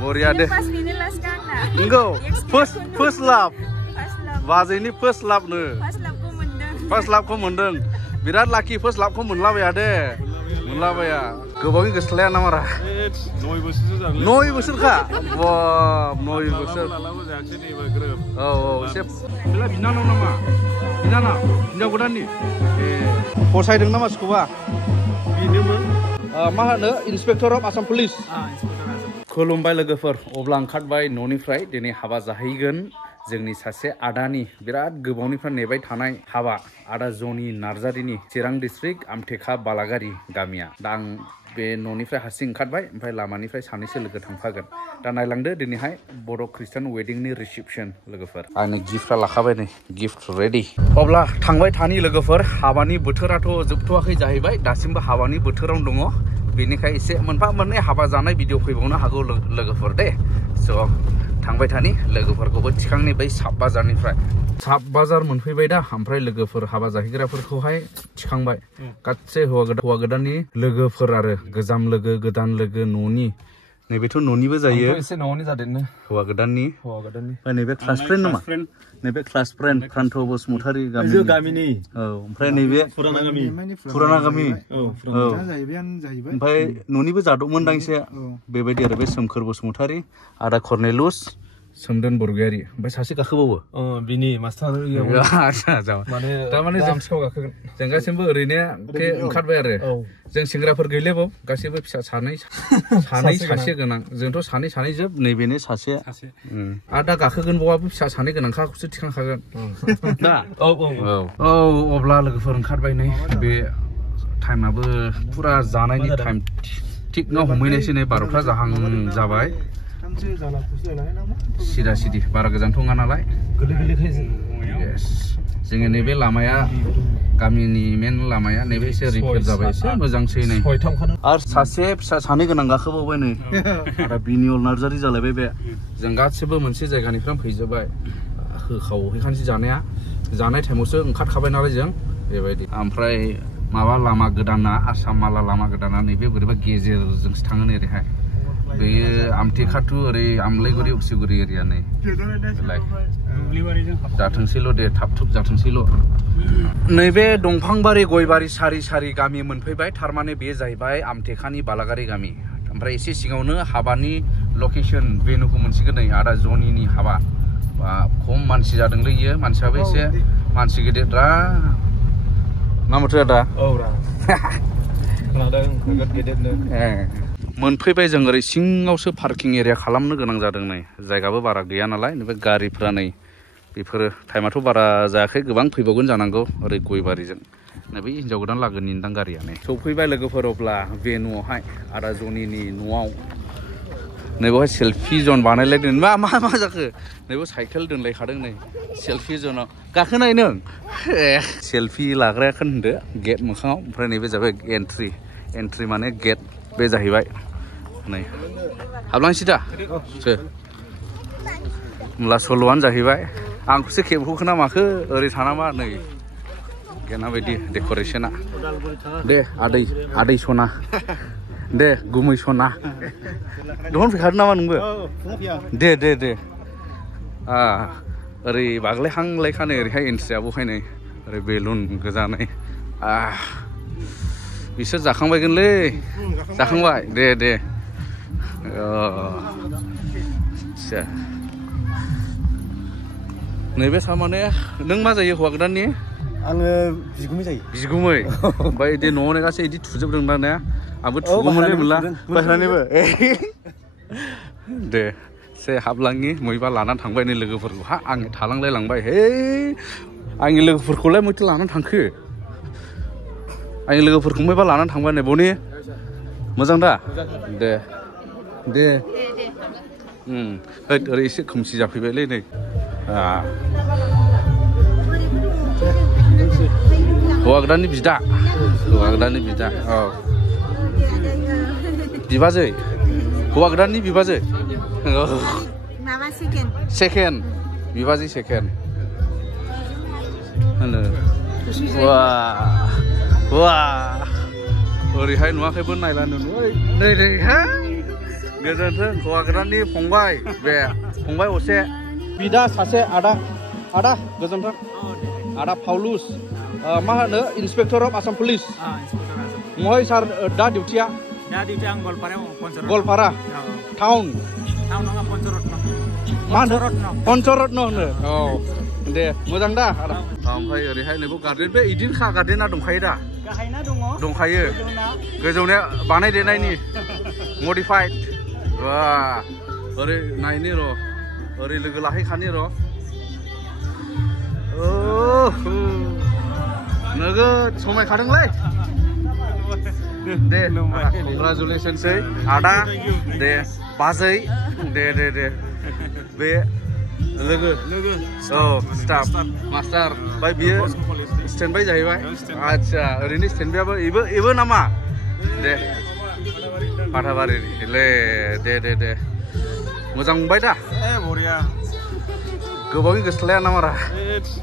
Boria deh. Pas ini last kana. Enggak, first love. Wajah ini first love nih. First love kau mendeng. Birat laki first love kau menlap ya deh. Menlap ya. Kebangi keselnya nama rah. 9 बोसोर जागोन 9 बोसोर kah? Wah, 9 बोसोर. Oh, siap. Bila binanau nama. Binanau. Hinjaw godan nih. Fसायदों nama sekolah. बेनोमोन मा होनो Inspector of Assam Police. खुलुमबाय लोगोफोर अब्ला ओंखारबाय न'निफ्राय दिनै हाबा जाहैगोन जोंनि सासे आदानि बिराद गोबावनिफ्राय नेबाय थानाय हाबा आदा जनि नार्जारिनि चिरां डिस्ट्रिक्ट आमटेका बालागारि गामिया दा आं बे न'निफ्राय हारसिं ओंखारबाय ओमफ्राय लामानिफ्राय सानैसो लोगो थांफागोन दा नायलांदो दिनैहाय बर' ख्रिस्टान वेडिंनि रिसेपसन लोगोफोर आंनो गिफ्टआ लाखाबाय नै गिफ्ट रेडि अब्ला थांबाय थानि लोगोफोर हाबानि बोथोराथ' जोबथ'वाखै जाहैबाय दासिमबो हाबानि बोथोरावनो दङ बेनिखाय एसे मोनफा मोननै हाबा जानाय भिडिअ फैबावनो हागौ लोगोफोर दे स' थांबाय थानि लोगोफोरखौबो थिखांनि बै साब बाजारनिफ्राय साब बाजार मोनफैबाय दा ओमफ्राय लोगोफोर हाबा जाहैग्राफोरखौहाय थिखांबाय गासै हौवा गोदाननि लोगोफोर आरो गोजाम लोगो गोदान लोगो न'नि नैबेथ' न'निबो जायो एसे न'नि जादेरनो हौवा गोदाननि नैबे क्लास फ्रेन्ड नामा नैबे क्लास फ्रेन्ड फ्रान्थ बसुमतारी गामिनि औ ओमफ्राय नैबे फुराना गामि औ ओमफ्राय न'निबो जादोंमोन दांसे बेबायदि आरो बे सोमखोर बसुमतारी आदा कर्नेलुस सोमदोन बरगयारि ओमफ्राय सासे गाखोबावो बिनि मास्टार माने थारमाने जों गासिबो ओरैनो ओंखारबाय आरो जों सेंग्राफोर गैलेबाव गासिबो फिसा सानै सासे गोनां जोंथ' सानै जोब नैबेनो सासे आरो दा गाखोगोन बावाबो फिसा सानै गोनांखाखौसो थिखांखागोन दा औ अब्ला लोगोफोर ओंखारबाय नै बे टाइमाबो फुरा जानायनि टाइम थिगनो हमहैनायसै नै 12था जाहां जाबाय सिदा सिदि बारा गोजानथ' नङा नालाय जोङो नैबे लामाया गामिनि मेन लामाया नैबे एसे रिपेयार जाबाय एसे मोजांसै नै आरो सासे फिसा सानै गोनां गाखोबावबाय नै आरो बिनियल नार्जारि जालायबाय बे जों गासिबो मोनसे जायगानिफ्राय फैजोबबाय होखावहैखानोसै जानाय टाइमावसो ओंखारखाबाय नालाय जों बेबायदि ओमफ्राय माबा लामा गोदाना आसाम माला लामा गोदाना नैबे बोरैबा गेजेरजोंसो थाङो ओरैहाय बेयो आमटेकाटु ओरै आमलायगुरि उसिगुरि एरिया नै जाथोंसैल' दे थाब जाथोंसैल' नैबे दंफांबारि गयबारि सारि सारि गामि मोनफैबाय थारमाने बेयो जाहैबाय आमटेकानि बालागारि गामि ओमफ्राय एसे सिगाङावनो हाबानि लकेसन भेनुखौ मोनसिगोन नै आदा जनिनि हाबा खम मानसि जादोंलै इयो मानसियाबो एसे मानसि गेदेरद्रा मा मथो आदा खोनादों गेदेरनो मोनफैबाय जों ओरै सिङावसो पार्किं एरिया खालामनो गोनां जादों नै जायगाबो बारा गैया नालाय नैबे गारिफ्रा नै बेफोरो टाइमाथ' बारा जायाखै गोबां फैबावगोन जानांगौ ओरै गयबारिजों नैबे हिन्जाव गोदान लागोनि दां गारिया नै सौफैबाय लोगोफोर अब्ला बे न'आवहाय आदा जनिनि न'आव नैबेवहाय सेल्फि जन बानायलायदों मा जाखो नैबे साइकेल दोनलायखादों नै सेल्फि जनाव गाखोनाय नों सेल्फि लाग्रायाखौ होनदो गेट मोखाङाव ओमफ्राय नैबे जाबाय एन्ट्रि माने गेट बे जाहैबाय नै हाबलांसै दा होमब्ला सल'आनो जाहैबाय आंखौसो खेबहोखोना माखो ओरै थानामा नै गेना बायदि डेक'रेसना दे आदै सना दे गुमै सना दहन फैखादों नामा नोंबो दे ओरै बाग्लायहांलायखानो ओरैहाय एन्ट्रिया बहाय नै ओरै बेलुन गोजा नै बिसोर जाखांबायगोनलै जाखांबाय दे आच्छा नैबे थारमाने नों मा जायो हौवा गोदाननि आङो बिगुमै जायो बिगुमै ओमफ्राय बिदि न'आवनो गासै बिदि थुजोबदों ना ने आंबो थुगौमोनलै मोनला बाहेरानिबो दे से हाबलाङि मैबा लानानै थांबाय नै लोगोफोरखौ आं थालांलाय लांबाय हे आंनि लोगोफोरखौलाय मैथो लानानै थांखो आंनि लोगोफोरखौ मैबा लानानै थांबाय नै बनि मोजां दा दे ओरै एसे खोमसि जाफैबायलै नै हौवा गोदाननि बिदा औ बिबाजै हौवा गोदाननि बिबाजै माबा सेकेन्ड बिबाजै सेकेन्ड होनो वा ओरैहाय नुवाखैबो नायलानो नै गोजोन्थों हौवा गोदाननि फंबाय बे फंबाय असे बिदा सासे आदा गोजोन्थों आदा पाउलुस मा होनो इन्सपेक्टर अफ आसाम पुलिस महाय सार दा डिउटिया आं गवालपारा टाउन मा होनो पन्चरत्न होनो औ दे मोजां दा ओमफ्राय ओरैहाय नैबो गार्डेन बे इदिनखा गार्डेना दंखायो दा दंखायो गोजौनिया बानायदेनायनि मडिफाइड बा ओरै नायनि र' ओरै लोगो लाहैखानि र' नोगोद समायखादोंलै दे कंग्राचुलेसनसै आदा दे बाजै दे बे लोगो औ स्टाफ मास्टार ओमफ्राय बियो स्टेन्ड बाय जाहैबाय आदसा ओरैनो स्टेन्ड बायाबो इबो नामा दे फाथाबारिनि दे मोजां मोनबाय दा बरिया गोबावै गोसोलाया नामारा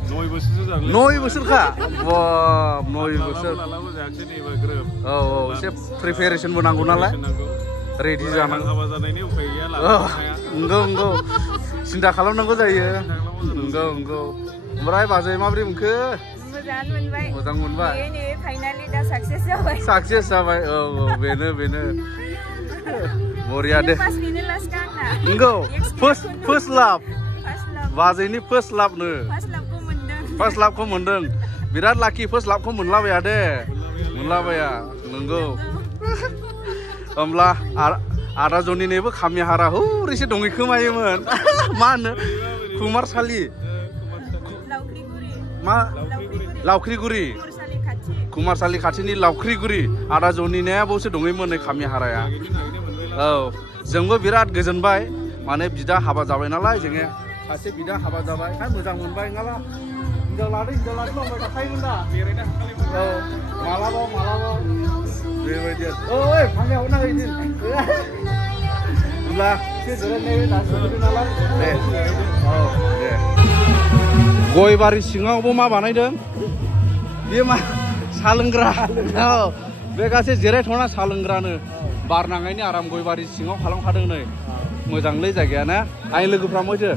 9 बोसोरखा बा 9 बोसोर औ एसे प्रिपेरेसनबो नांगौ नालाय रेडि जानांगौ नंगौ सिन्था खालामनांगौ जायो नंगौ ओमफ्राय बाजै माबोरै मोनखो मोजां मोनबाय फाइनालि दा साक्सेस जाबाय औ बेनो बरिया दे नंगौ फार्स्ट लाभ बाजैनि फार्स्ट लाभनो फार्स्ट लाभखौ मोनदों बिराद लाखि फार्स्ट लाभखौ मोनलाबाया दे मोनलाबाया नंगौ होमब्ला आदा जनिनिबो खामि हारा हौरैसो दंहैखोमायोमोन मा होनो कुमारसालि मा लावख्रिगुरि कुमारसालि खाथिनि लावख्रिगुरि आदा जनिनायाबोसो दंहैमोन नै खामि हाराया औ जोंबो बिराद गोजोनबाय माने बिदा हाबा जाबाय नालाय जोङो सासे बिदा हाबा जाबाय मोजां मोनबाय नङाला हिनजाव लादों होनबाय थाखायोमोन दा औ मालाबा बेबायदि ओइ फांगायाव हरनांगौ इदिन होनब्ला एसे जिरायनाय दासो नालाय दे औ दे गय बारि सिङावबो मा बानायदों बेयो मा साहा लोंग्रा औ बे गासै जिरायथ'ना साहा लोंग्रानो बार नाङैनि आराम गय बारि सिङाव खालामखादों नै मोजांलै जायगाया ना आंनि लोगोफ्रा मोथो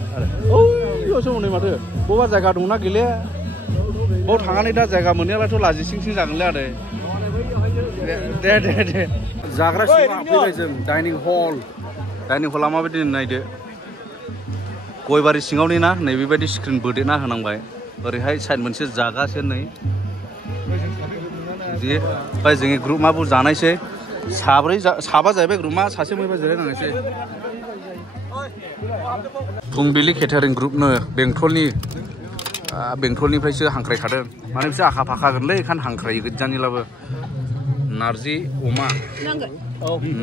ओइयावसो हनै माथो बबेबा जायगा दंना गैले बाव थांनानै दा जायगा मोनैयाब्लाथ' लाजिसिंसिं जागोनलै आदै दे जाग्रा सिङाव हाबफैबाय जों डाइनिं हला माबायदि नायदो गय बारि सिङावनि ना नै बेबायदि स्क्रिन बोदेरना होनांबाय ओरैहाय साइड मोनसे जागासो नै बिदि ओमफ्राय जोंनि ग्रुपआबो जानायसै साबा जाहैबाय ग्रुपआ सासे मैबा जिरायनांसै फुंबिलि केटारिं ग्रुपनो बेंटलनिफ्रायसो हांख्रायखादों माने बिसोर आखा फाखागोनलै ओंखायनो हांख्रायो गोजानिलाबो नारजि अमा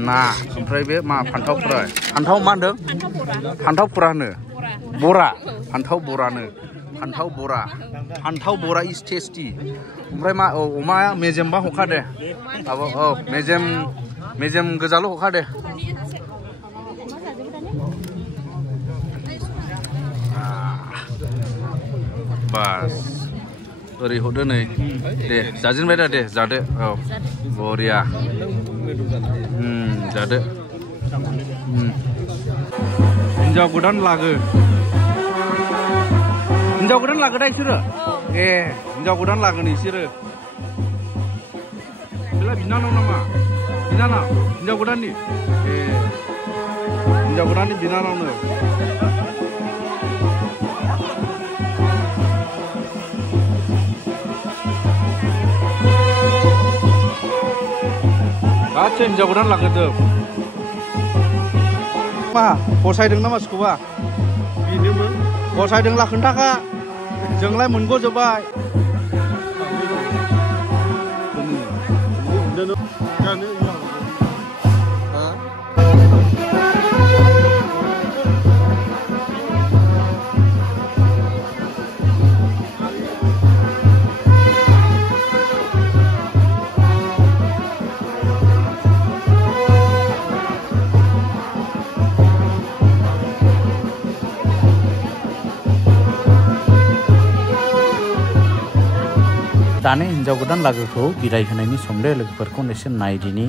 ना ओमफ्राय बे मा फान्थाव फ्राय फान्थाव मा होनदों फान्थाव फुरा होनो बरा फान्थाव बरा इज टेस्टि ओमफ्राय मा अमाया मेजेमबा हखा दे औ मेजेम गोजाल' हखा दे बास ओरै हरदो नै दे जाजेनबाय दा दे जादो औ बरिया जादो हिनजाव गोदान लागो दा इसोरो ए हिनजाव गोदान लागोन इसोरो बेला बिनानाव नामा बिनानाव हिनजाव गोदाननि ए हिनजाव गोदाननि बिनानावनो गासै हिनजाव गोदान लांगोरदों मा फसायदों ना मानसिखौबा बेनोमोन फसायदोंला खोन्थाखा जोंलाय मोनग'जोब्बाय दानि हिनजाव गोदान लागोखौ बिदाय होनायनि समदे लोगोफोरखौ एसे नायदिनि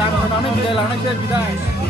Đang nói biday lang biday.